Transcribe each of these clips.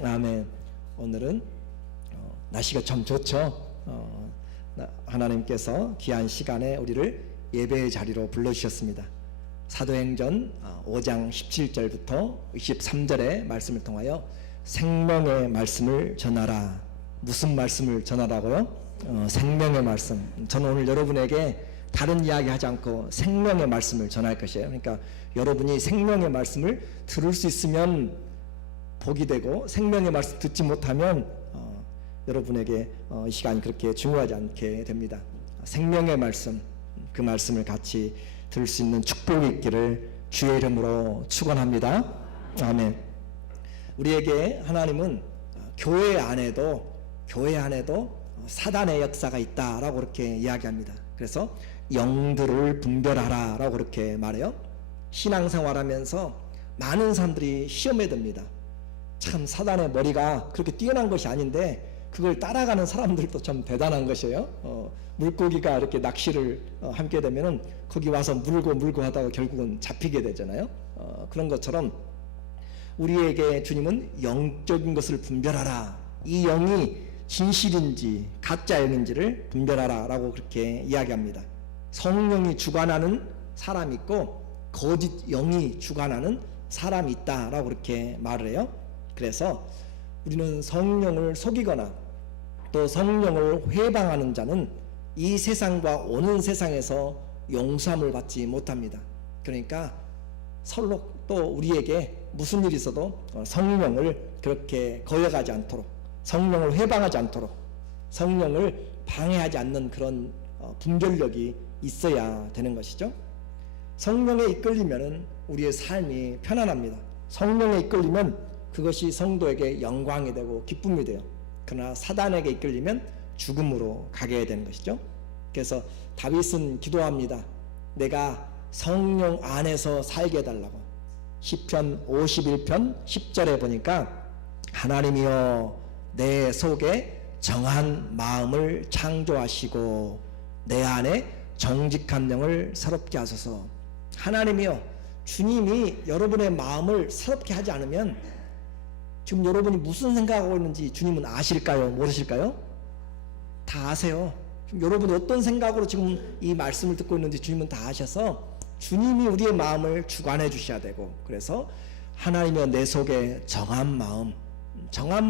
아멘. 오늘은 날씨가 참 좋죠. 하나님께서 귀한 시간에 우리를 예배의 자리로 불러주셨습니다. 사도행전 5장 17절부터 23절의 말씀을 통하여 생명의 말씀을 전하라. 무슨 말씀을 전하라고요? 생명의 말씀. 저는 오늘 여러분에게 다른 이야기 하지 않고 생명의 말씀을 전할 것이에요. 그러니까 여러분이 생명의 말씀을 들을 수 있으면 복이 되고, 생명의 말씀 듣지 못하면 여러분에게 이 시간이 그렇게 중요하지 않게 됩니다. 생명의 말씀, 그 말씀을 같이 들을 수 있는 축복이 있기를 주의 이름으로 축원합니다. 아멘. 우리에게 하나님은 교회 안에도 사단의 역사가 있다라고 그렇게 이야기합니다. 그래서 영들을 분별하라 라고 그렇게 말해요. 신앙생활하면서 많은 사람들이 시험에 듭니다. 참 사단의 머리가 그렇게 뛰어난 것이 아닌데 그걸 따라가는 사람들도 참 대단한 것이에요. 물고기가 이렇게 낚시를 함께 되면은 거기 와서 물고 하다가 결국은 잡히게 되잖아요. 그런 것처럼 우리에게 주님은 영적인 것을 분별하라, 이 영이 진실인지 가짜 영인지를 분별하라 라고 그렇게 이야기합니다. 성령이 주관하는 사람이 있고 거짓 영이 주관하는 사람이 있다 라고 그렇게 말을 해요. 그래서 우리는 성령을 속이거나 또 성령을 회방하는 자는 이 세상과 오는 세상에서 용서함을 받지 못합니다. 그러니까 서로 또 우리에게 무슨 일이 있어도 성령을 그렇게 거역하지 않도록, 성령을 회방하지 않도록, 성령을 방해하지 않는 그런 분별력이 있어야 되는 것이죠. 성령에 이끌리면 우리의 삶이 편안합니다. 성령에 이끌리면 그것이 성도에게 영광이 되고 기쁨이 돼요. 그러나 사단에게 이끌리면 죽음으로 가게 되는 것이죠. 그래서 다윗은 기도합니다. 내가 성령 안에서 살게 해달라고. 시편 51편 10절에 보니까 하나님이여 내 속에 정한 마음을 창조하시고 내 안에 정직한 영을 새롭게 하소서. 하나님이여, 주님이 여러분의 마음을 새롭게 하지 않으면 지금 여러분이 무슨 생각하고 있는지 주님은 아실까요? 모르실까요? 다 아세요. 지금 여러분이 어떤 생각으로 지금 이 말씀을 듣고 있는지 주님은 다 아셔서 주님이 우리의 마음을 주관해 주셔야 되고, 그래서 하나님이여 내 속에 정한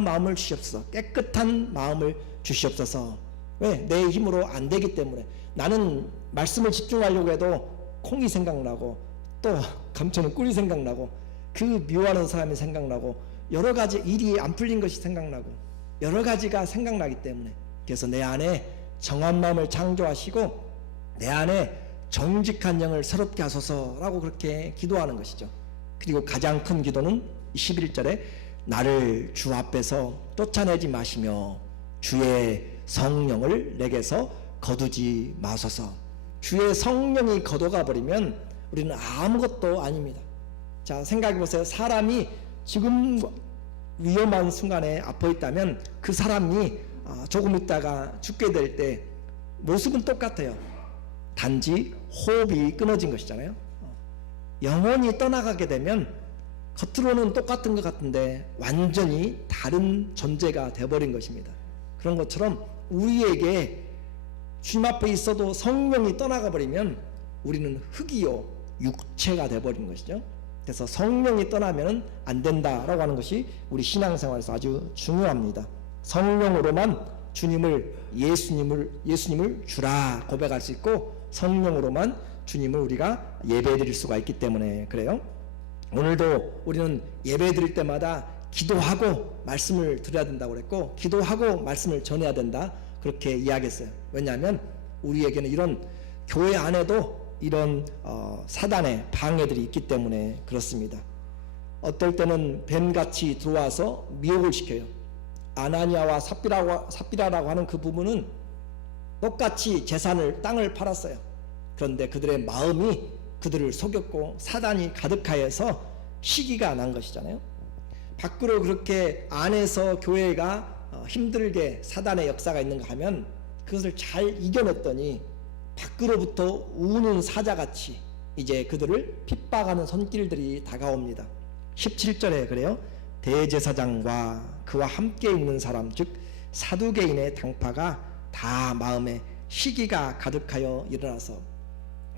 마음을 주시옵소서. 깨끗한 마음을 주시옵소서. 왜? 내 힘으로 안 되기 때문에. 나는 말씀을 집중하려고 해도 콩이 생각나고 또 감초는 꿀이 생각나고 그 미워하는 사람이 생각나고 여러 가지 일이 안 풀린 것이 생각나고 여러 가지가 생각나기 때문에, 그래서 내 안에 정한 마음을 창조하시고 내 안에 정직한 영을 새롭게 하소서라고 그렇게 기도하는 것이죠. 그리고 가장 큰 기도는 11절에 나를 주 앞에서 쫓아내지 마시며 주의 성령을 내게서 거두지 마소서. 주의 성령이 걷어가 버리면 우리는 아무것도 아닙니다. 자, 생각해 보세요. 사람이 지금 위험한 순간에 아파 있다면 그 사람이 조금 있다가 죽게 될 때 모습은 똑같아요. 단지 호흡이 끊어진 것이잖아요. 영혼이 떠나가게 되면 겉으로는 똑같은 것 같은데 완전히 다른 존재가 되어버린 것입니다. 그런 것처럼 우리에게 주님 앞에 있어도 성령이 떠나가 버리면 우리는 흙이요 육체가 되어버린 것이죠. 그래서 성령이 떠나면 안 된다라고 하는 것이 우리 신앙생활에서 아주 중요합니다. 성령으로만 예수님을 주라 고백할 수 있고, 성령으로만 주님을 우리가 예배드릴 수가 있기 때문에 그래요. 오늘도 우리는 예배드릴 때마다 기도하고 말씀을 드려야 된다고 그랬고, 기도하고 말씀을 전해야 된다 그렇게 이야기했어요. 왜냐하면 우리에게는 이런 교회 안에도 이런 사단의 방해들이 있기 때문에 그렇습니다. 어떨 때는 뱀같이 들어와서 미혹을 시켜요. 아나니아와 삽비라라고 하는 그 부부는 똑같이 땅을 팔았어요. 그런데 그들의 마음이 그들을 속였고 사단이 가득하여서 시기가 난 것이잖아요. 밖으로 그렇게 안에서 교회가 힘들게 사단의 역사가 있는가 하면 그것을 잘 이겨냈더니 밖으로부터 우는 사자같이 이제 그들을 핍박하는 손길들이 다가옵니다. 17절에 그래요. 대제사장과 그와 함께 있는 사람, 즉 사두개인의 당파가 다 마음에 시기가 가득하여 일어나서,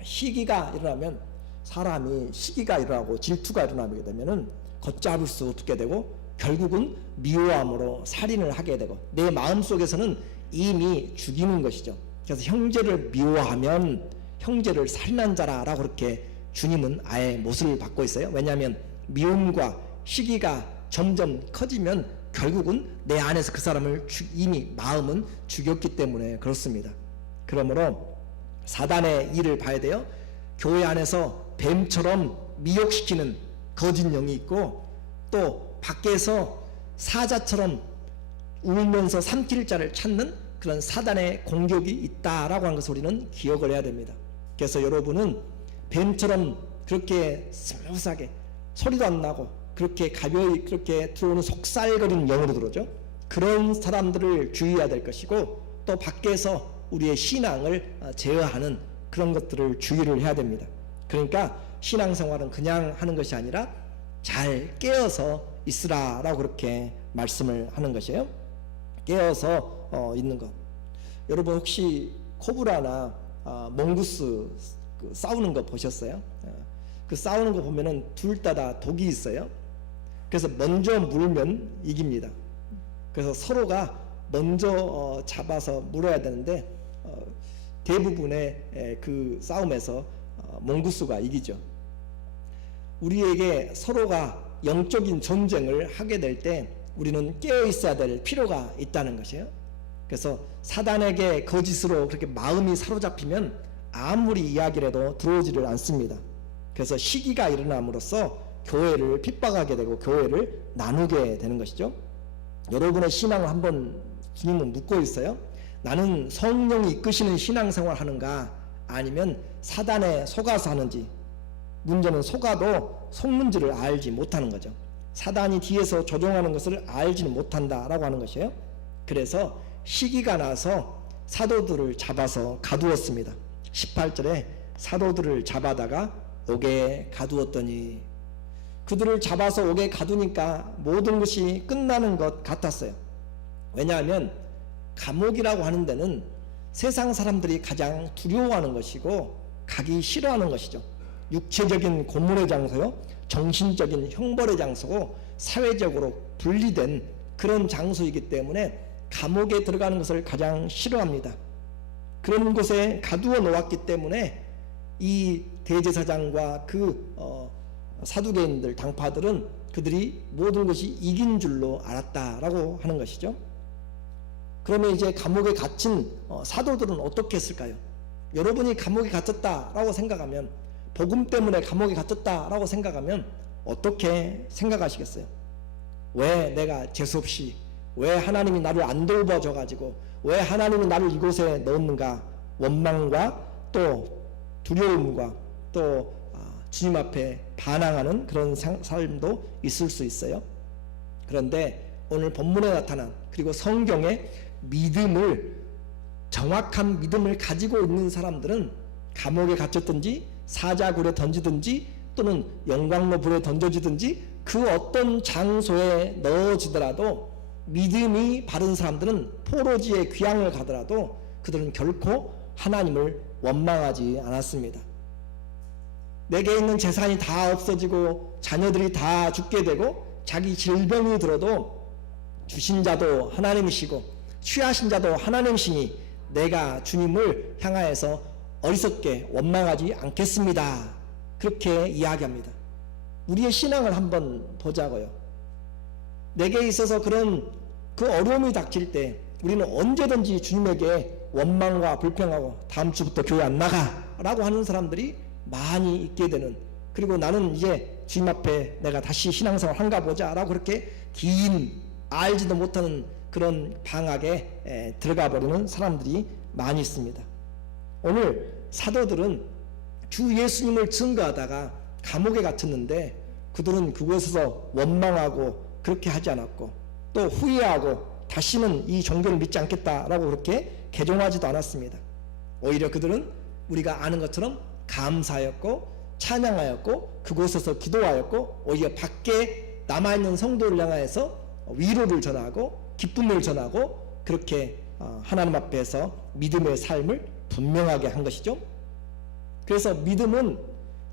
시기가 일어나면 사람이 시기가 일어나고 질투가 일어나게 되면은 걷잡을 수 없게 되고 결국은 미워함으로 살인을 하게 되고 내 마음속에서는 이미 죽이는 것이죠. 그래서 형제를 미워하면 형제를 살인한 자라라고 그렇게 주님은 아예 못을 받고 있어요. 왜냐하면 미움과 시기가 점점 커지면 결국은 내 안에서 그 사람을 이미 마음은 죽였기 때문에 그렇습니다. 그러므로 사단의 일을 봐야 돼요. 교회 안에서 뱀처럼 미혹시키는 거짓 영이 있고 또 밖에서 사자처럼 울면서 삼킬 자를 찾는 그런 사단의 공격이 있다라고 하는 것을 우리는 기억을 해야 됩니다. 그래서 여러분은 뱀처럼 그렇게 스무스하게 소리도 안 나고 그렇게 가벼이 그렇게 들어오는 속살거리는 영으로 들어오죠. 그런 사람들을 주의해야 될 것이고 또 밖에서 우리의 신앙을 제어하는 그런 것들을 주의를 해야 됩니다. 그러니까 신앙생활은 그냥 하는 것이 아니라 잘 깨어서 있으라라고 그렇게 말씀을 하는 것이에요. 깨어서 있는 것. 여러분 혹시 코브라나 몽구스 싸우는 거 보셨어요? 그 싸우는 거 보면은 둘 다 독이 있어요. 그래서 먼저 물면 이깁니다. 그래서 서로가 먼저 잡아서 물어야 되는데 대부분의 그 싸움에서 몽구스가 이기죠. 우리에게 서로가 영적인 전쟁을 하게 될 때 우리는 깨어 있어야 될 필요가 있다는 것이에요. 그래서 사단에게 거짓으로 그렇게 마음이 사로잡히면 아무리 이야기를 해도 들어오지를 않습니다. 그래서 시기가 일어남으로써 교회를 핍박하게 되고 교회를 나누게 되는 것이죠. 여러분의 신앙을 한번 주님은 묻고 있어요. 나는 성령이 이끄시는 신앙생활 하는가 아니면 사단에 속아서 하는지. 문제는 속아도 속는지를 알지 못하는 거죠. 사단이 뒤에서 조종하는 것을 알지는 못한다라고 하는 것이에요. 그래서 시기가 나서 사도들을 잡아서 가두었습니다. 18절에 사도들을 잡아다가 옥에 가두었더니, 그들을 잡아서 옥에 가두니까 모든 것이 끝나는 것 같았어요. 왜냐하면 감옥이라고 하는 데는 세상 사람들이 가장 두려워하는 것이고 가기 싫어하는 것이죠. 육체적인 고문의 장소요, 정신적인 형벌의 장소고 사회적으로 분리된 그런 장소이기 때문에 감옥에 들어가는 것을 가장 싫어합니다. 그런 곳에 가두어 놓았기 때문에 이 대제사장과 그 사두개인들, 당파들은 그들이 모든 것이 이긴 줄로 알았다라고 하는 것이죠. 그러면 이제 감옥에 갇힌 사도들은 어떻게 했을까요? 여러분이 감옥에 갇혔다라고 생각하면, 복음 때문에 감옥에 갇혔다라고 생각하면 어떻게 생각하시겠어요? 왜 내가 재수없이, 왜 하나님이 나를 안 돌봐줘 가지고, 왜 하나님이 나를 이곳에 넣었는가? 원망과 또 두려움과 또 주님 앞에 반항하는 그런 삶도 있을 수 있어요. 그런데 오늘 본문에 나타난, 그리고 성경의 믿음을, 정확한 믿음을 가지고 있는 사람들은 감옥에 갇혔든지 사자굴에 던지든지 또는 영광로 불에 던져지든지 그 어떤 장소에 넣어지더라도, 믿음이 바른 사람들은 포로지에 귀향을 가더라도 그들은 결코 하나님을 원망하지 않았습니다. 내게 있는 재산이 다 없어지고 자녀들이 다 죽게 되고 자기 질병이 들어도 주신 자도 하나님이시고 취하신 자도 하나님이시니 내가 주님을 향하여서 어리석게 원망하지 않겠습니다. 그렇게 이야기합니다. 우리의 신앙을 한번 보자고요. 내게 있어서 그 어려움이 닥칠 때 우리는 언제든지 주님에게 원망과 불평하고 다음 주부터 교회 안 나가 라고 하는 사람들이 많이 있게 되는, 그리고 나는 이제 주님 앞에 내가 다시 신앙생활 한가 보자 라고 그렇게 긴 알지도 못하는 그런 방학에 들어가 버리는 사람들이 많이 있습니다. 오늘 사도들은 주 예수님을 증거하다가 감옥에 갇혔는데 그들은 그곳에서 원망하고 그렇게 하지 않았고 또 후회하고 다시는 이 종교를 믿지 않겠다라고 그렇게 개종하지도 않았습니다. 오히려 그들은 우리가 아는 것처럼 감사하였고 찬양하였고 그곳에서 기도하였고 오히려 밖에 남아있는 성도를 향하여서 위로를 전하고 기쁨을 전하고 그렇게 하나님 앞에서 믿음의 삶을 분명하게 한 것이죠. 그래서 믿음은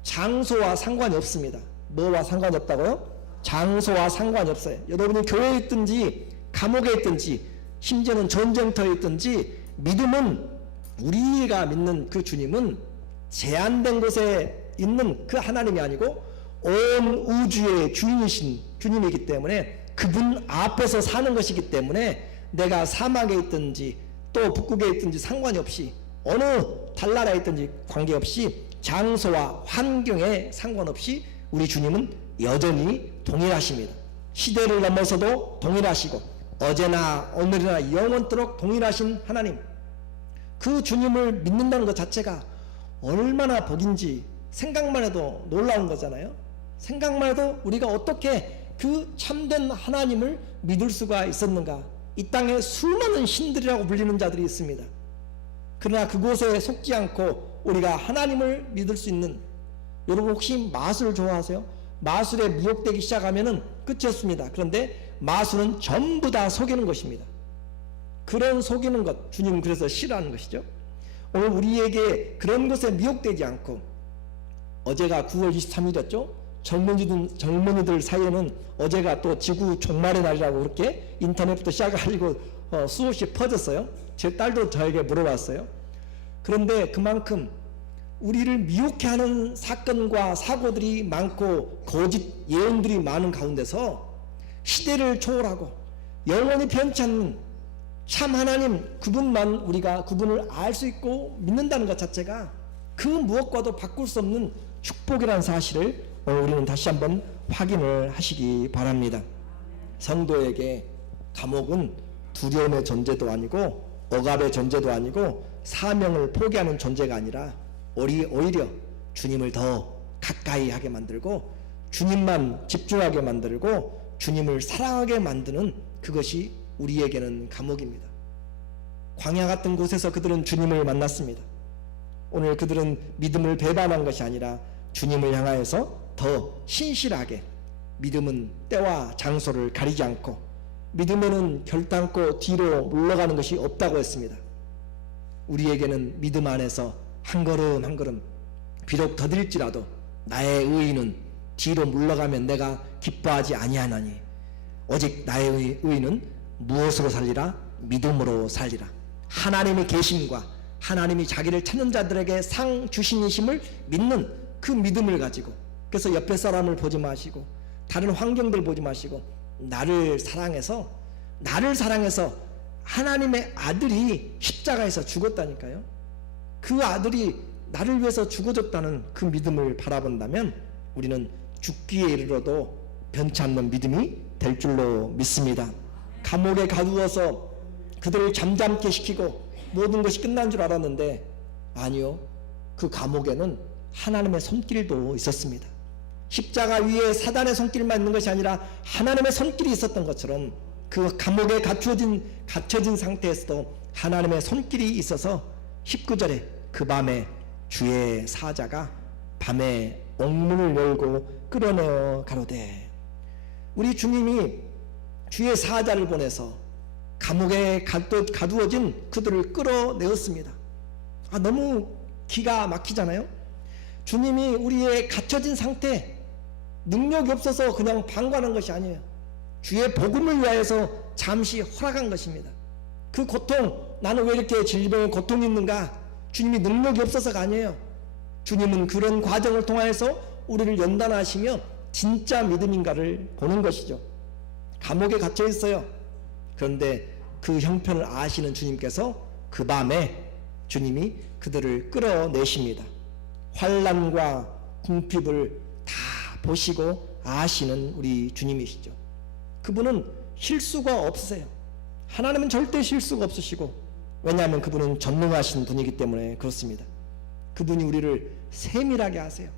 장소와 상관이 없습니다. 뭐와 상관이 없다고요? 장소와 상관이 없어요. 여러분이 교회에 있든지 감옥에 있든지 심지어는 전쟁터에 있든지 믿음은 우리가 믿는 그 주님은 제한된 곳에 있는 그 하나님이 아니고 온 우주의 주인이신 주님이기 때문에 그분 앞에서 사는 것이기 때문에 내가 사막에 있든지 또 북극에 있든지 상관이 없이 어느 달나라에 있든지 관계없이 장소와 환경에 상관없이 우리 주님은 여전히 동일하십니다. 시대를 넘어서도 동일하시고 어제나 오늘이나 영원토록 동일하신 하나님, 그 주님을 믿는다는 것 자체가 얼마나 복인지 생각만 해도 놀라운 거잖아요. 생각만 해도 우리가 어떻게 그 참된 하나님을 믿을 수가 있었는가. 이 땅에 수많은 신들이라고 불리는 자들이 있습니다. 그러나 그곳에 속지 않고 우리가 하나님을 믿을 수 있는, 여러분 혹시 마술 좋아하세요? 마술에 미혹되기 시작하면 끝이 없습니다. 그런데 마술은 전부 다 속이는 것입니다. 그런 속이는 것, 주님은 그래서 싫어하는 것이죠. 오늘 우리에게 그런 것에 미혹되지 않고, 어제가 9월 23일이었죠. 젊은이들 사이에는 어제가 또 지구 종말의 날이라고 그렇게 인터넷부터 시작해가지고 수없이 퍼졌어요. 제 딸도 저에게 물어봤어요. 그런데 그만큼 우리를 미혹해하는 사건과 사고들이 많고 거짓 예언들이 많은 가운데서 시대를 초월하고 영원히 변치 않는 참 하나님, 그분만 우리가 그분을 알 수 있고 믿는다는 것 자체가 그 무엇과도 바꿀 수 없는 축복이라는 사실을 오늘 우리는 다시 한번 확인을 하시기 바랍니다. 성도에게 감옥은 두려움의 존재도 아니고 억압의 존재도 아니고 사명을 포기하는 존재가 아니라 오히려 주님을 더 가까이 하게 만들고 주님만 집중하게 만들고 주님을 사랑하게 만드는, 그것이 우리에게는 감옥입니다. 광야 같은 곳에서 그들은 주님을 만났습니다. 오늘 그들은 믿음을 배반한 것이 아니라 주님을 향하여서 더 신실하게, 믿음은 때와 장소를 가리지 않고 믿음에는 결단코 뒤로 물러가는 것이 없다고 했습니다. 우리에게는 믿음 안에서 한 걸음 한 걸음, 비록 더딜지라도 나의 의의는 뒤로 물러가면 내가 기뻐하지 아니하나니 오직 나의 의의는 무엇으로 살리라? 믿음으로 살리라. 하나님의 계심과 하나님이 자기를 찾는 자들에게 상 주신이심을 믿는 그 믿음을 가지고, 그래서 옆에 사람을 보지 마시고 다른 환경들 보지 마시고 나를 사랑해서 하나님의 아들이 십자가에서 죽었다니까요. 그 아들이 나를 위해서 죽어줬다는 그 믿음을 바라본다면 우리는 죽기에 이르러도 변치 않는 믿음이 될 줄로 믿습니다. 감옥에 가두어서 그들을 잠잠케 시키고 모든 것이 끝난 줄 알았는데 아니요, 그 감옥에는 하나님의 손길도 있었습니다. 십자가 위에 사단의 손길만 있는 것이 아니라 하나님의 손길이 있었던 것처럼 그 감옥에 갇혀진 상태에서도 하나님의 손길이 있어서 19절에 그 밤에 주의 사자가 밤에 옥문을 열고 끌어내어 가로되, 우리 주님이 주의 사자를 보내서 감옥에 가두어진 그들을 끌어내었습니다. 너무 기가 막히잖아요. 주님이 우리의 갇혀진 상태, 능력이 없어서 그냥 방관한 것이 아니에요. 주의 복음을 위하여서 잠시 허락한 것입니다. 그 고통, 나는 왜 이렇게 질병에 고통이 있는가? 주님이 능력이 없어서가 아니에요. 주님은 그런 과정을 통해서 우리를 연단하시며 진짜 믿음인가를 보는 것이죠. 감옥에 갇혀 있어요. 그런데 그 형편을 아시는 주님께서 그 밤에 주님이 그들을 끌어내십니다. 환난과 궁핍을 다 보시고 아시는 우리 주님이시죠. 그분은 실수가 없으세요. 하나님은 절대 실수가 없으시고, 왜냐하면 그분은 전능하신 분이기 때문에 그렇습니다. 그분이 우리를 세밀하게 하세요.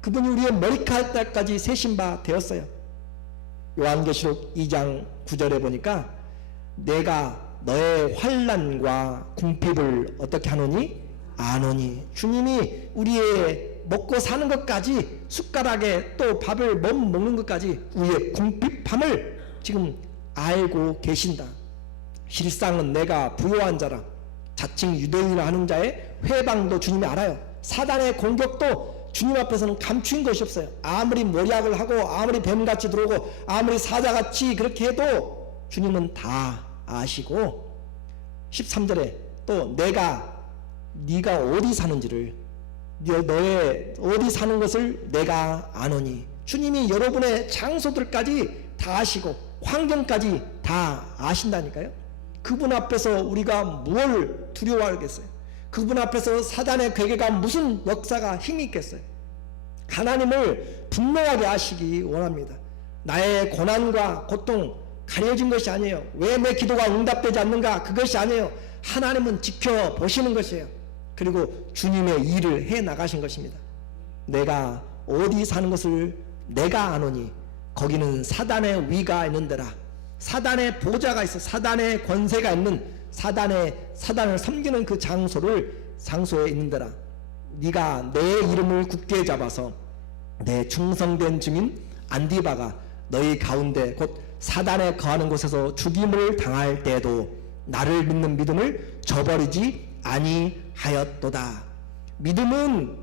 그분이 우리의 머리카락까지 세신 바 되었어요. 요한계시록 2장 9절에 보니까 내가 너의 환난과 궁핍을 어떻게 하노니? 아노니. 주님이 우리의 먹고 사는 것까지, 숟가락에 또 밥을 먹는 것까지 우리의 궁핍함을 지금 알고 계신다. 실상은 내가 부요한 자라. 자칭 유대인이라 하는 자의 회방도 주님이 알아요. 사단의 공격도 주님 앞에서는 감추인 것이 없어요. 아무리 모략을 하고 아무리 뱀같이 들어오고 아무리 사자같이 그렇게 해도 주님은 다 아시고 13절에 또 네가 어디 사는지를 너의 어디 사는 것을 내가 아노니. 주님이 여러분의 장소들까지 다 아시고 환경까지 다 아신다니까요. 그분 앞에서 우리가 뭘 두려워하겠어요? 그분 앞에서 사단의 괴계가 무슨 역사가 힘이 있겠어요? 하나님을 분명하게 아시기 원합니다. 나의 고난과 고통 가려진 것이 아니에요. 왜 내 기도가 응답되지 않는가? 그것이 아니에요. 하나님은 지켜보시는 것이에요. 그리고 주님의 일을 해 나가신 것입니다. 내가 어디 사는 것을 내가 아노니 거기는 사단의 위가 있는 데라. 사단의 보좌가 있어. 사단의 권세가 있는 사단을 섬기는 그 장소에 있는 데라. 네가 내 이름을 굳게 잡아서 내 충성된 증인 안디바가 너희 가운데 곧 사단에 거하는 곳에서 죽임을 당할 때에도 나를 믿는 믿음을 저버리지 아니하였도다. 믿음은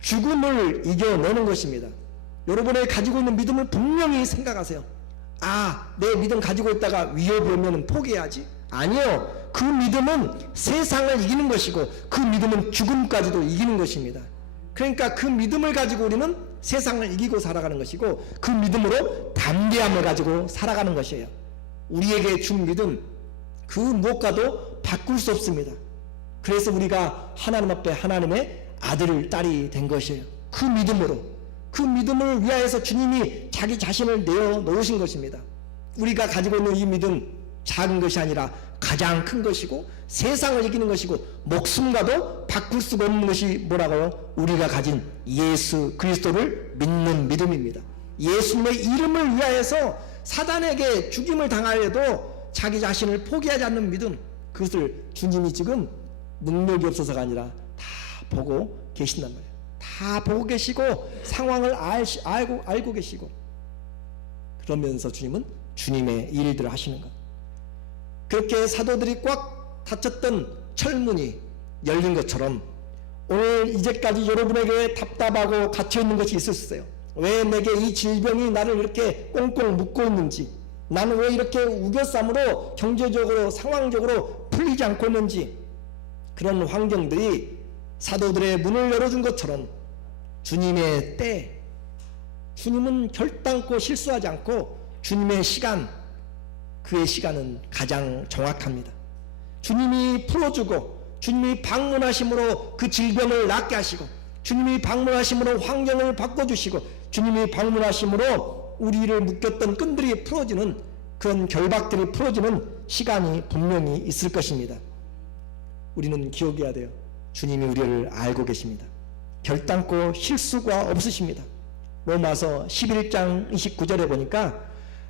죽음을 이겨내는 것입니다. 여러분의 가지고 있는 믿음을 분명히 생각하세요. 내 믿음 가지고 있다가 위협이 오면 포기해야지. 아니요. 그 믿음은 세상을 이기는 것이고 그 믿음은 죽음까지도 이기는 것입니다. 그러니까 그 믿음을 가지고 우리는 세상을 이기고 살아가는 것이고 그 믿음으로 담대함을 가지고 살아가는 것이에요. 우리에게 준 믿음 그 무엇과도 바꿀 수 없습니다. 그래서 우리가 하나님 앞에 하나님의 아들 딸이 된 것이에요. 그 믿음을 위하여서 주님이 자기 자신을 내어 놓으신 것입니다. 우리가 가지고 있는 이 믿음 작은 것이 아니라 가장 큰 것이고 세상을 이기는 것이고 목숨과도 바꿀 수가 없는 것이 뭐라고요? 우리가 가진 예수 그리스도를 믿는 믿음입니다. 예수님의 이름을 위하여서 사단에게 죽임을 당하여도 자기 자신을 포기하지 않는 믿음, 그것을 주님이 지금 능력이 없어서가 아니라 다 보고 계신단 말이에요. 다 보고 계시고 상황을 알고 계시고 그러면서 주님은 주님의 일들을 하시는 것. 그렇게 사도들이 꽉 닫혔던 철문이 열린 것처럼 오늘 이제까지 여러분에게 답답하고 갇혀있는 것이 있을 수 있어요. 왜 내게 이 질병이 나를 이렇게 꽁꽁 묶고 있는지, 나는 왜 이렇게 우겨쌈으로 경제적으로 상황적으로 풀리지 않고 있는지, 그런 환경들이 사도들의 문을 열어준 것처럼 주님의 때, 주님은 결단코 실수하지 않고 주님의 시간, 그의 시간은 가장 정확합니다. 주님이 풀어주고 주님이 방문하심으로 그 질병을 낫게 하시고 주님이 방문하심으로 환경을 바꿔주시고 주님이 방문하심으로 우리를 묶였던 끈들이 풀어지는 그런 결박들이 풀어지는 시간이 분명히 있을 것입니다. 우리는 기억해야 돼요. 주님이 우리를 알고 계십니다. 결단코 실수가 없으십니다. 로마서 11장 29절에 보니까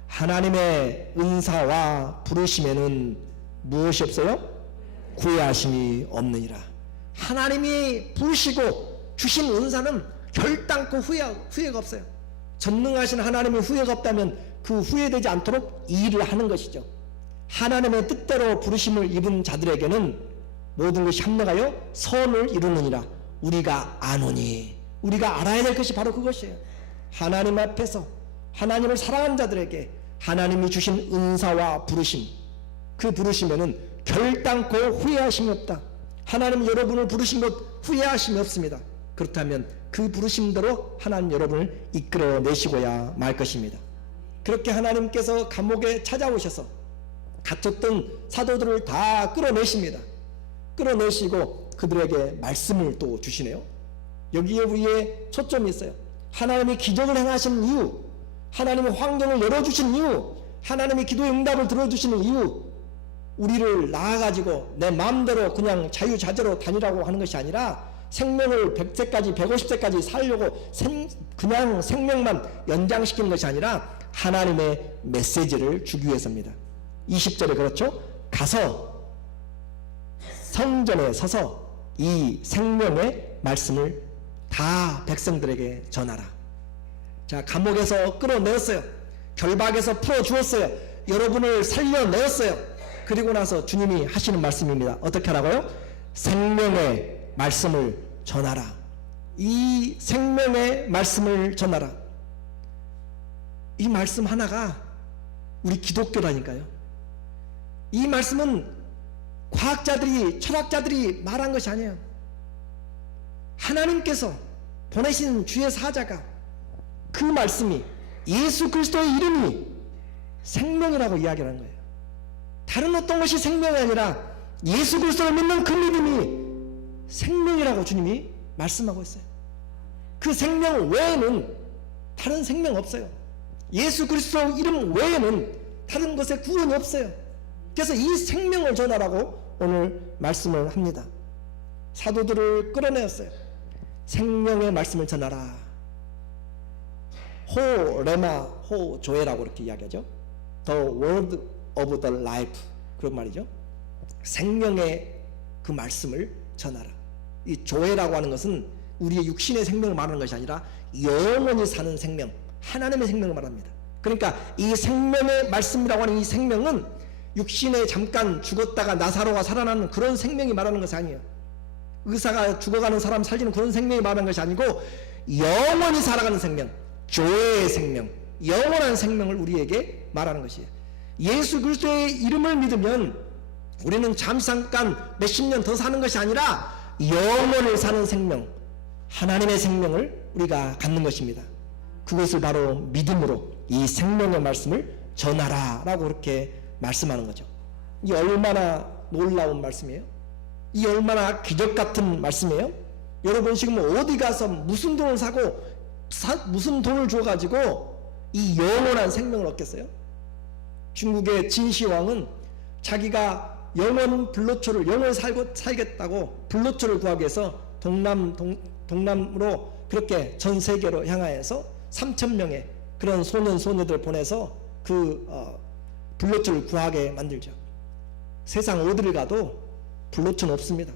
하나님의 은사와 부르심에는 무엇이 없어요? 구애하심이 없느니라. 하나님이 부르시고 주신 은사는 결단코 후회가 없어요. 전능하신 하나님의 후회가 없다면 그 후회되지 않도록 일을 하는 것이죠. 하나님의 뜻대로 부르심을 입은 자들에게는 모든 것이 합력하여 선을 이루느니라. 우리가 아노니, 우리가 알아야 될 것이 바로 그것이에요. 하나님 앞에서 하나님을 사랑하는 자들에게 하나님이 주신 은사와 부르심, 그 부르심에는 결단코 후회하심이 없다. 하나님 여러분을 부르신 것 후회하심이 없습니다. 그렇다면 그 부르심대로 하나님 여러분을 이끌어내시고야 말 것입니다. 그렇게 하나님께서 감옥에 찾아오셔서 갇혔던 사도들을 다 끌어내십니다. 끌어내시고 그들에게 말씀을 또 주시네요. 여기에 우리의 초점이 있어요. 하나님이 기적을 행하신 이유, 하나님이 환경을 열어주신 이유, 하나님이 기도의 응답을 들어주시는 이유, 우리를 낳아가지고 내 마음대로 그냥 자유자재로 다니라고 하는 것이 아니라 생명을 100세까지 150세까지 살려고 그냥 생명만 연장시키는 것이 아니라 하나님의 메시지를 주기 위해서입니다. 20절에 그렇죠? 가서 성전에 서서 이 생명의 말씀을 다 백성들에게 전하라. 자, 감옥에서 끌어내었어요. 결박에서 풀어주었어요. 여러분을 살려내었어요. 그리고 나서 주님이 하시는 말씀입니다. 어떻게 하라고요? 생명의 말씀을 전하라. 이 생명의 말씀을 전하라. 이 말씀 하나가 우리 기독교라니까요. 이 말씀은 과학자들이, 철학자들이 말한 것이 아니에요. 하나님께서 보내신 주의 사자가 그 말씀이, 예수 그리스도의 이름이 생명이라고 이야기하는 거예요. 다른 어떤 것이 생명이 아니라 예수 그리스도를 믿는 그 믿음이 생명이라고 주님이 말씀하고 있어요. 그 생명 외에는 다른 생명 없어요. 예수 그리스도 이름 외에는 다른 것에 구원이 없어요. 그래서 이 생명을 전하라고 오늘 말씀을 합니다. 사도들을 끌어내었어요. 생명의 말씀을 전하라. 호 레마 호 조에라고 이렇게 이야기하죠. The word of the life, 그런 말이죠. 생명의 그 말씀을 전하라. 이 조에라고 하는 것은 우리의 육신의 생명을 말하는 것이 아니라 영원히 사는 생명, 하나님의 생명을 말합니다. 그러니까 이 생명의 말씀이라고 하는 이 생명은 육신에 잠깐 죽었다가 나사로가 살아나는 그런 생명이 말하는 것이 아니에요. 의사가 죽어가는 사람 살리는 그런 생명이 말하는 것이 아니고 영원히 살아가는 생명, 조의 생명, 영원한 생명을 우리에게 말하는 것이에요. 예수 그리스도의 이름을 믿으면 우리는 잠깐 몇십 년 더 사는 것이 아니라 영원을 사는 생명, 하나님의 생명을 우리가 갖는 것입니다. 그것을 바로 믿음으로 이 생명의 말씀을 전하라 라고 그렇게 말씀하는 거죠. 이 얼마나 놀라운 말씀이에요. 이 얼마나 기적 같은 말씀이에요. 여러분 지금 어디 가서 무슨 돈을 사고 무슨 돈을 줘가지고 이 영원한 생명을 얻겠어요? 중국의 진시황은 자기가 영원 불로초를, 영원히 살겠다고 불로초를 구하기 위해서 동남으로 그렇게 전 세계로 향하여서 3,000명의 그런 소년 소녀들 보내서 그 불로초를 구하게 만들죠. 세상 어디를 가도 불로초는 없습니다.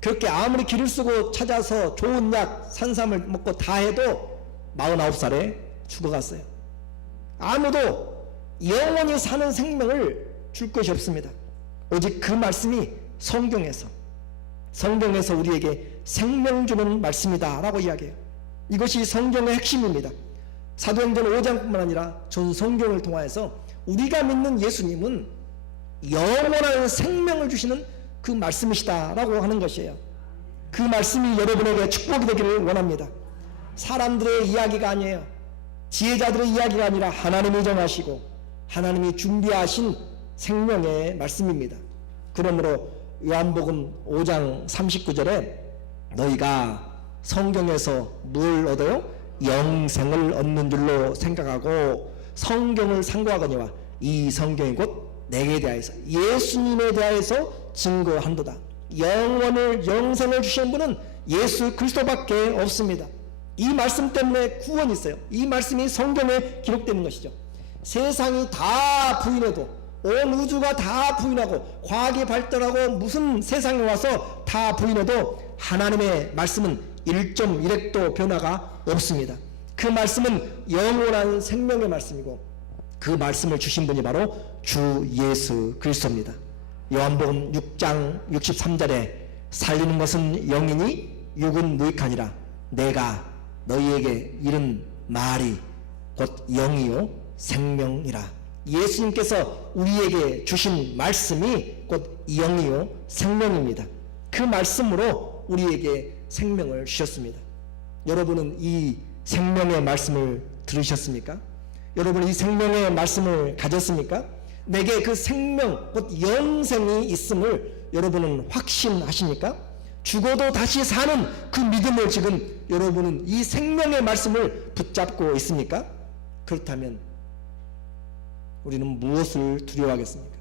그렇게 아무리 길을 쓰고 찾아서 좋은 약 산삼을 먹고 다 해도 49살에 죽어갔어요. 아무도 영원히 사는 생명을 줄 것이 없습니다. 오직 그 말씀이 성경에서 우리에게 생명 주는 말씀이다 라고 이야기해요. 이것이 성경의 핵심입니다. 사도행전 5장뿐만 아니라 전 성경을 통하여서 우리가 믿는 예수님은 영원한 생명을 주시는 그 말씀이시다 라고 하는 것이에요. 그 말씀이 여러분에게 축복이 되기를 원합니다. 사람들의 이야기가 아니에요. 지혜자들의 이야기가 아니라 하나님이 정하시고 하나님이 준비하신 생명의 말씀입니다. 그러므로 요한복음 5장 39절에 너희가 성경에서 뭘 얻어요? 영생을 얻는 줄로 생각하고 성경을 상고하거니와 이 성경이 곧 내게 대하여서 예수님에 대하여서 증거한도다. 영생을 주시는 분은 예수 그리스도밖에 없습니다. 이 말씀 때문에 구원이 있어요. 이 말씀이 성경에 기록되는 것이죠. 세상이 다 부인해도, 온 우주가 다 부인하고, 과학이 발달하고 무슨 세상에 와서 다 부인해도 하나님의 말씀은 1.1핵도 변화가 없습니다. 그 말씀은 영원한 생명의 말씀이고 그 말씀을 주신 분이 바로 주 예수 그리스도입니다. 요한복음 6장 63절에 살리는 것은 영이니 육은 무익하니라. 내가 너희에게 이른 말이 곧 영이요 생명이라. 예수님께서 우리에게 주신 말씀이 곧 영이요 생명입니다. 그 말씀으로 우리에게 생명을 주셨습니다. 여러분은 이 생명의 말씀을 들으셨습니까? 여러분은 이 생명의 말씀을 가졌습니까? 내게 그 생명, 곧 영생이 있음을 여러분은 확신하십니까? 죽어도 다시 사는 그 믿음을 지금 여러분은 이 생명의 말씀을 붙잡고 있습니까? 그렇다면 우리는 무엇을 두려워하겠습니까?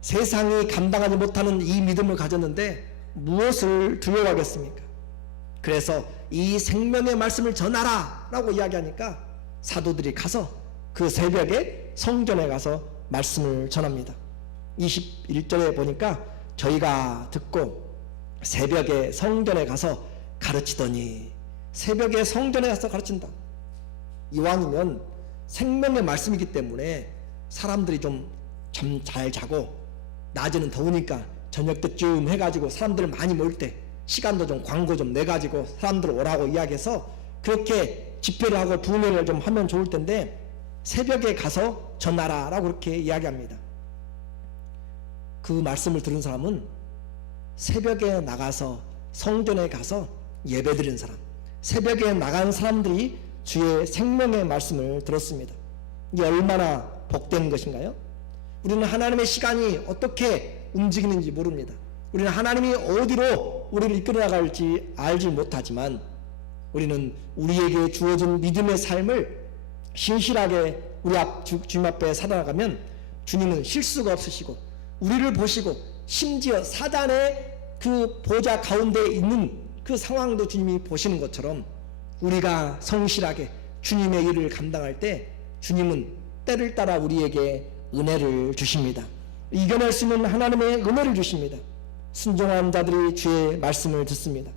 세상이 감당하지 못하는 이 믿음을 가졌는데 무엇을 두려워하겠습니까? 그래서 이 생명의 말씀을 전하라 라고 이야기하니까 사도들이 가서 그 새벽에 성전에 가서 말씀을 전합니다. 21절에 보니까 저희가 듣고 새벽에 성전에 가서 가르치더니, 새벽에 성전에 가서 가르친다. 이왕이면 생명의 말씀이기 때문에 사람들이 좀 잠 잘 자고 낮에는 더우니까 저녁 때쯤 해가지고 사람들 많이 모일 때 시간도 좀 광고 좀 내가지고 사람들 오라고 이야기해서 그렇게 집회를 하고 부흥회를 좀 하면 좋을 텐데 새벽에 가서 전하라라고 그렇게 이야기합니다. 그 말씀을 들은 사람은 새벽에 나가서 성전에 가서 예배드린 사람, 새벽에 나간 사람들이 주의 생명의 말씀을 들었습니다. 이게 얼마나 복된 것인가요? 우리는 하나님의 시간이 어떻게 움직이는지 모릅니다. 우리는 하나님이 어디로 우리를 이끌어 나갈지 알지 못하지만 우리는 우리에게 주어진 믿음의 삶을 신실하게 우리 주님 앞에 살아나가면 주님은 실수가 없으시고 우리를 보시고 심지어 사단의 그 보좌 가운데 있는 그 상황도 주님이 보시는 것처럼 우리가 성실하게 주님의 일을 감당할 때 주님은 때를 따라 우리에게 은혜를 주십니다. 이겨낼 수 있는 하나님의 은혜를 주십니다. 순종한 자들이 주의 말씀을 듣습니다.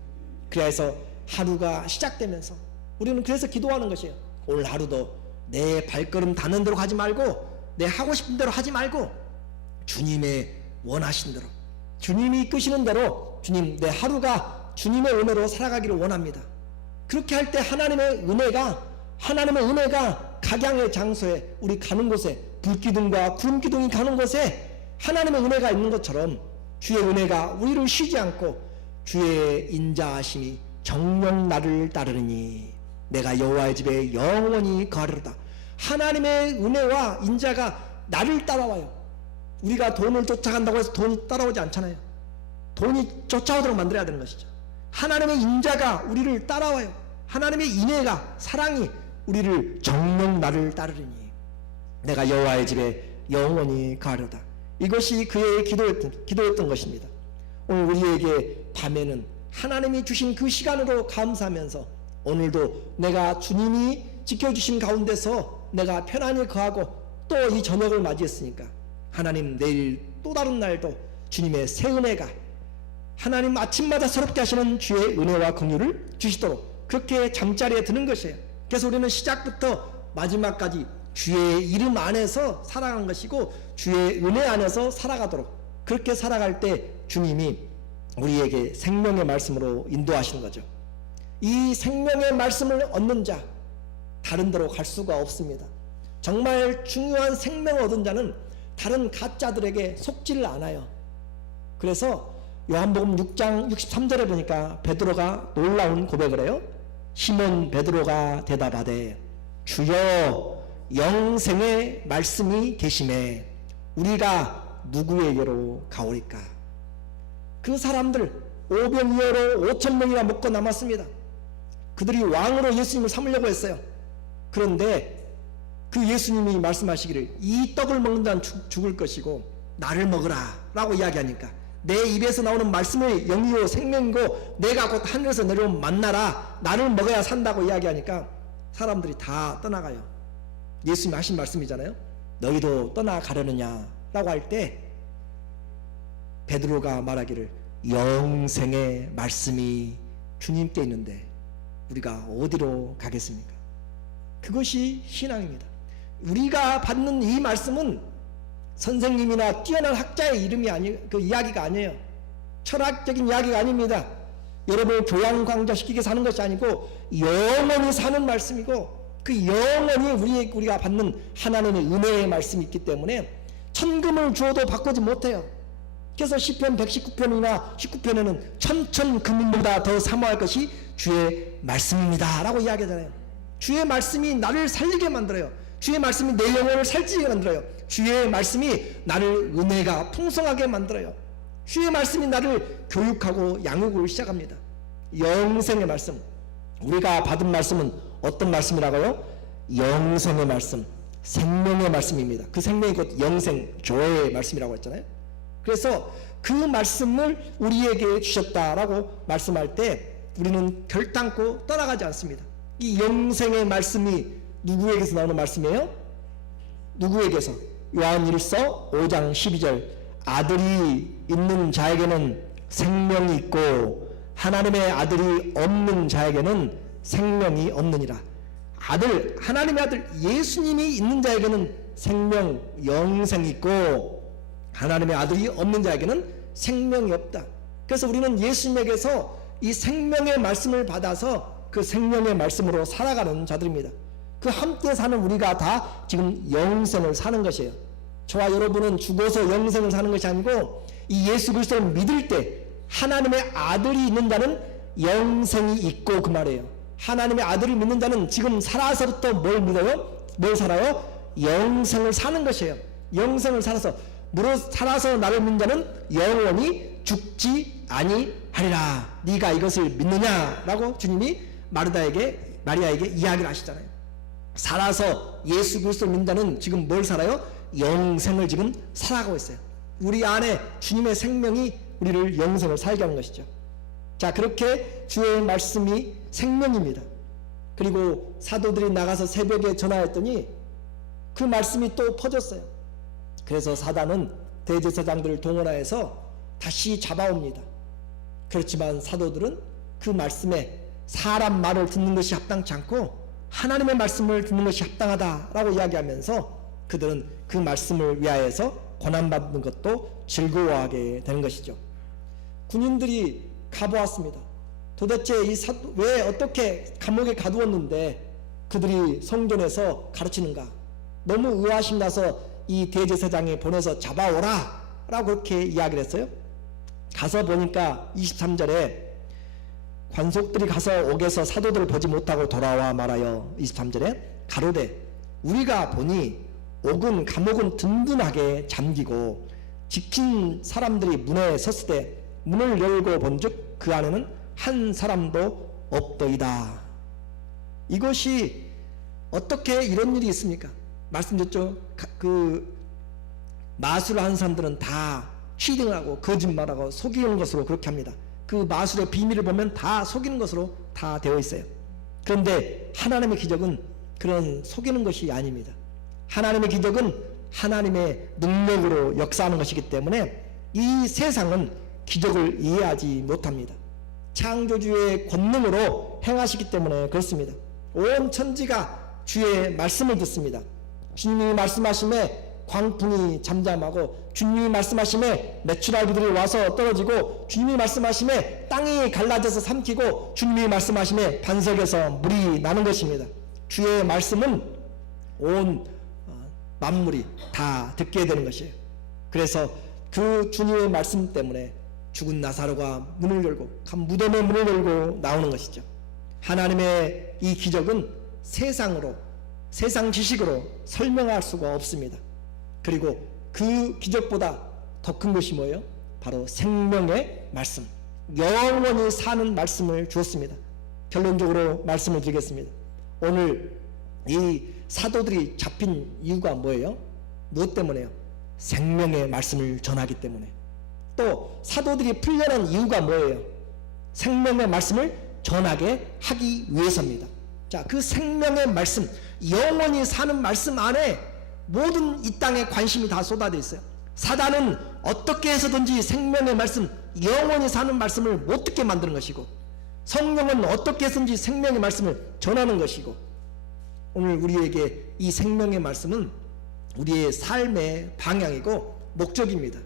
그래서 하루가 시작되면서 우리는 그래서 기도하는 것이에요. 오늘 하루도 내 발걸음 닿는 대로 가지 말고 내 하고 싶은 대로 하지 말고 주님의 원하신 대로 주님이 이끄시는 대로 주님 내 하루가 주님의 은혜로 살아가기를 원합니다. 그렇게 할 때 하나님의 은혜가 각양의 장소에 우리 가는 곳에 불기둥과 구름기둥이 가는 곳에 하나님의 은혜가 있는 것처럼 주의 은혜가 우리를 쉬지 않고 주의 인자하심이 정녕 나를 따르니 내가 여호와의 집에 영원히 거하리로다. 하나님의 은혜와 인자가 나를 따라와요. 우리가 돈을 쫓아간다고 해서 돈이 따라오지 않잖아요. 돈이 쫓아오도록 만들어야 되는 것이죠. 하나님의 인자가 우리를 따라와요. 하나님의 인애가 사랑이 우리를 정녕 나를 따르리니 내가 여호와의 집에 영원히 거하리로다. 이것이 그의 기도였던 것입니다. 오늘 우리에게 밤에는 하나님이 주신 그 시간으로 감사하면서 오늘도 내가 주님이 지켜주신 가운데서 내가 편안히 거하고 또 이 저녁을 맞이했으니까 하나님 내일 또 다른 날도 주님의 새 은혜가 하나님 아침마다 새롭게 하시는 주의 은혜와 긍휼을 주시도록 그렇게 잠자리에 드는 것이에요. 그래서 우리는 시작부터 마지막까지 주의 이름 안에서 살아가는 것이고 주의 은혜 안에서 살아가도록 그렇게 살아갈 때 주님이 우리에게 생명의 말씀으로 인도하시는 거죠. 이 생명의 말씀을 얻는 자 다른 데로 갈 수가 없습니다. 정말 중요한 생명을 얻은 자는 다른 가짜들에게 속지를 않아요. 그래서 요한복음 6장 63절에 보니까 베드로가 놀라운 고백을 해요. 시몬 베드로가 대답하되 주여 영생의 말씀이 계심에 우리가 누구에게로 가오리까. 그 사람들 오병이어로 5,000명이나 먹고 남았습니다. 그들이 왕으로 예수님을 삼으려고 했어요. 그런데 그 예수님이 말씀하시기를 이 떡을 먹는 자는 죽을 것이고 나를 먹으라 라고 이야기하니까 내 입에서 나오는 말씀의 영이요 생명이고 내가 곧 하늘에서 내려온 만나라 나를 먹어야 산다고 이야기하니까 사람들이 다 떠나가요. 예수님이 하신 말씀이잖아요. 너희도 떠나가려느냐 라고 할 때 베드로가 말하기를 영생의 말씀이 주님께 있는데 우리가 어디로 가겠습니까? 그것이 신앙입니다. 우리가 받는 이 말씀은 선생님이나 뛰어난 학자의 이름이 그 이야기가 아니에요. 철학적인 이야기가 아닙니다. 여러분을 교양 강좌시키게 위해서 하는 것이 아니고 영원히 사는 말씀이고 그 영원히 우리가 받는 하나님의 은혜의 말씀이 있기 때문에 천금을 주어도 바꾸지 못해요. 그래서 시편 119편이나 19편에는 천천 금보다 더 사모할 것이 주의 말씀입니다 라고 이야기하잖아요. 주의 말씀이 나를 살리게 만들어요. 주의 말씀이 내 영혼을 살찌게 만들어요. 주의 말씀이 나를 은혜가 풍성하게 만들어요. 주의 말씀이 나를 교육하고 양육을 시작합니다. 영생의 말씀, 우리가 받은 말씀은 어떤 말씀이라고요? 영생의 말씀, 생명의 말씀입니다. 그 생명이 곧 영생, 조의 말씀이라고 했잖아요. 그래서 그 말씀을 우리에게 주셨다라고 말씀할 때 우리는 결단코 떠나가지 않습니다. 이 영생의 말씀이 누구에게서 나오는 말씀이에요? 누구에게서? 요한일서 5장 12절 아들이 있는 자에게는 생명이 있고 하나님의 아들이 없는 자에게는 생명이 없느니라. 아들, 하나님의 아들 예수님이 있는 자에게는 생명, 영생이 있고 하나님의 아들이 없는 자에게는 생명이 없다. 그래서 우리는 예수님에게서 이 생명의 말씀을 받아서 그 생명의 말씀으로 살아가는 자들입니다. 그 함께 사는 우리가 다 지금 영생을 사는 것이에요. 저와 여러분은 죽어서 영생을 사는 것이 아니고 이 예수 그리스도를 믿을 때 하나님의 아들이 있는 자는 영생이 있고 그 말이에요. 하나님의 아들을 믿는 자는 지금 살아서부터 뭘 믿어요? 뭘 살아요? 영생을 사는 것이에요. 영생을 살아서 나를 믿는 자는 영원히 죽지 아니하리라. 네가 이것을 믿느냐라고 주님이 마리아에게 이야기를 하시잖아요. 살아서 예수 그리스도를 믿는 자는 지금 뭘 살아요? 영생을 지금 살아가고 있어요. 우리 안에 주님의 생명이 우리를 영생을 살게 하는 것이죠. 자, 그렇게 주의 말씀이 생명입니다. 그리고 사도들이 나가서 새벽에 전하였더니 그 말씀이 또 퍼졌어요. 그래서 사단은 대제사장들을 동원하여서 다시 잡아옵니다. 그렇지만 사도들은 그 말씀에 사람 말을 듣는 것이 합당치 않고 하나님의 말씀을 듣는 것이 합당하다라고 이야기하면서 그들은 그 말씀을 위하여서 고난받는 것도 즐거워하게 되는 것이죠. 군인들이 가보았습니다. 도대체 왜 어떻게 감옥에 가두었는데 그들이 성전에서 가르치는가? 너무 의아심 나서 이 대제사장이 보내서 잡아오라 라고 그렇게 이야기를 했어요. 가서 보니까 23절에 관속들이 가서 옥에서 사도들을 보지 못하고 돌아와 말하여 23절에 가로되 우리가 보니 옥은 감옥은 든든하게 잠기고 지킨 사람들이 문에 섰을 때 문을 열고 본즉 그 안에는 한 사람도 없더이다. 이것이 어떻게 이런 일이 있습니까? 말씀드렸죠. 그 마술을 하는 사람들은 다 취딩을 하고 거짓말하고 속이는 것으로 그렇게 합니다. 그 마술의 비밀을 보면 다 속이는 것으로 다 되어 있어요. 그런데 하나님의 기적은 그런 속이는 것이 아닙니다. 하나님의 기적은 하나님의 능력으로 역사하는 것이기 때문에 이 세상은 기적을 이해하지 못합니다. 창조주의 권능으로 행하시기 때문에 그렇습니다. 온 천지가 주의 말씀을 듣습니다. 주님이 말씀하심에 광풍이 잠잠하고 주님이 말씀하심에 메추라기들이 와서 떨어지고 주님이 말씀하심에 땅이 갈라져서 삼키고 주님이 말씀하심에 반석에서 물이 나는 것입니다. 주의 말씀은 온 만물이 다 듣게 되는 것이에요. 그래서 그 주님의 말씀 때문에 죽은 나사로가 문을 열고 무덤의 문을 열고 나오는 것이죠. 하나님의 이 기적은 세상 지식으로 설명할 수가 없습니다. 그리고 그 기적보다 더 큰 것이 뭐예요? 바로 생명의 말씀, 영원히 사는 말씀을 주었습니다. 결론적으로 말씀을 드리겠습니다. 오늘 이 사도들이 잡힌 이유가 뭐예요? 무엇 때문에요? 생명의 말씀을 전하기 때문에. 또 사도들이 풀려난 이유가 뭐예요? 생명의 말씀을 전하게 하기 위해서입니다. 자, 그 생명의 말씀, 영원히 사는 말씀 안에 모든 이 땅에 관심이 다 쏟아져 있어요. 사단은 어떻게 해서든지 생명의 말씀, 영원히 사는 말씀을 못 듣게 만드는 것이고, 성령은 어떻게 해서든지 생명의 말씀을 전하는 것이고, 오늘 우리에게 이 생명의 말씀은 우리의 삶의 방향이고 목적입니다.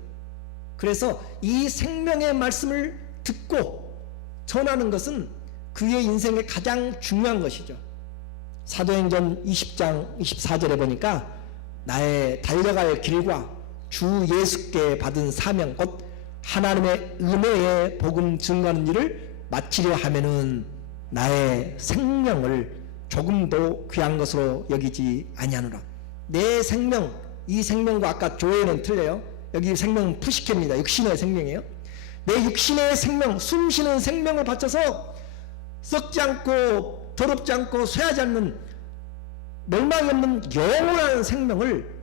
그래서 이 생명의 말씀을 듣고 전하는 것은 그의 인생의 가장 중요한 것이죠. 사도행전 20장 24절에 보니까 나의 달려갈 길과 주 예수께 받은 사명 곧 하나님의 은혜의 복음 증거하는 일을 마치려 하면은 나의 생명을 조금도 귀한 것으로 여기지 아니하노라. 내 생명, 이 생명과 아까 조회는 틀려요. 여기 생명은 푸시케입니다. 육신의 생명이에요. 내 육신의 생명, 숨쉬는 생명을 바쳐서 썩지 않고 더럽지 않고 쇠하지 않는 멸망이 없는 영원한 생명을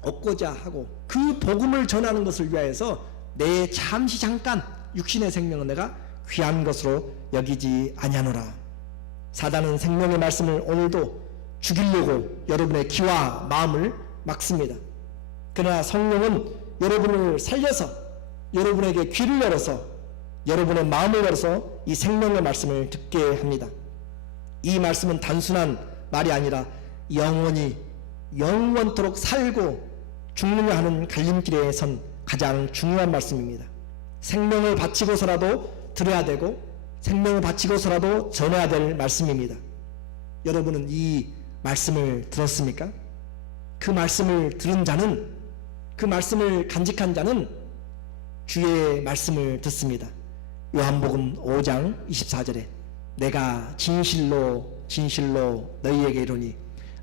얻고자 하고 그 복음을 전하는 것을 위하여서 내 잠깐 육신의 생명은 내가 귀한 것으로 여기지 아니하노라. 사단은 생명의 말씀을 오늘도 죽이려고 여러분의 귀와 마음을 막습니다. 그러나 성령은 여러분을 살려서 여러분에게 귀를 열어서 여러분의 마음을 열어서 이 생명의 말씀을 듣게 합니다. 이 말씀은 단순한 말이 아니라 영원히 영원토록 살고 죽느냐 하는 갈림길에 선 가장 중요한 말씀입니다. 생명을 바치고서라도 들어야 되고 생명을 바치고서라도 전해야 될 말씀입니다. 여러분은 이 말씀을 들었습니까? 그 말씀을 들은 자는, 그 말씀을 간직한 자는 주의 말씀을 듣습니다. 요한복음 5장 24절에 내가 진실로 진실로 너희에게 이르노니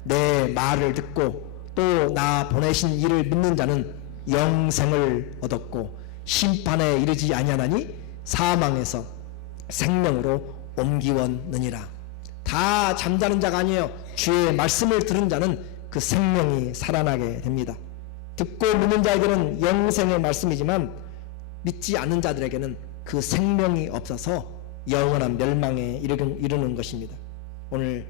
내 말을 듣고 또 나 보내신 이를 믿는 자는 영생을 얻었고 심판에 이르지 아니하나니 사망에서 생명으로 옮기웠느니라. 다 잠자는 자가 아니에요. 주의 말씀을 들은 자는 그 생명이 살아나게 됩니다. 듣고 믿는 자에게는 영생의 말씀이지만 믿지 않는 자들에게는 그 생명이 없어서 영원한 멸망에 이르는 것입니다. 오늘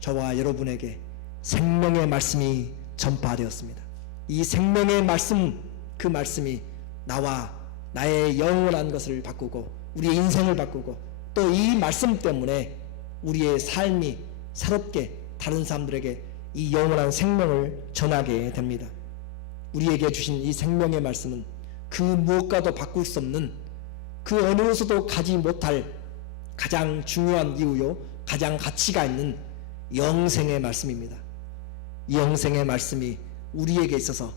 저와 여러분에게 생명의 말씀이 전파되었습니다. 이 생명의 말씀, 그 말씀이 나와 나의 영원한 것을 바꾸고 우리의 인생을 바꾸고 또 이 말씀 때문에 우리의 삶이 새롭게 다른 사람들에게 이 영원한 생명을 전하게 됩니다. 우리에게 주신 이 생명의 말씀은 그 무엇과도 바꿀 수 없는, 그 어느 곳에서도 가지 못할 가장 중요한 이유요, 가장 가치가 있는 영생의 말씀입니다. 이 영생의 말씀이 우리에게 있어서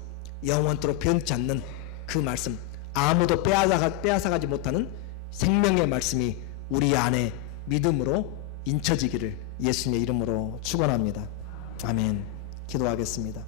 영원토록 변치 않는 그 말씀, 아무도 빼앗아가지 못하는 생명의 말씀이 우리 안에 믿음으로 인쳐지기를 예수님의 이름으로 축원합니다. 아멘. 기도하겠습니다.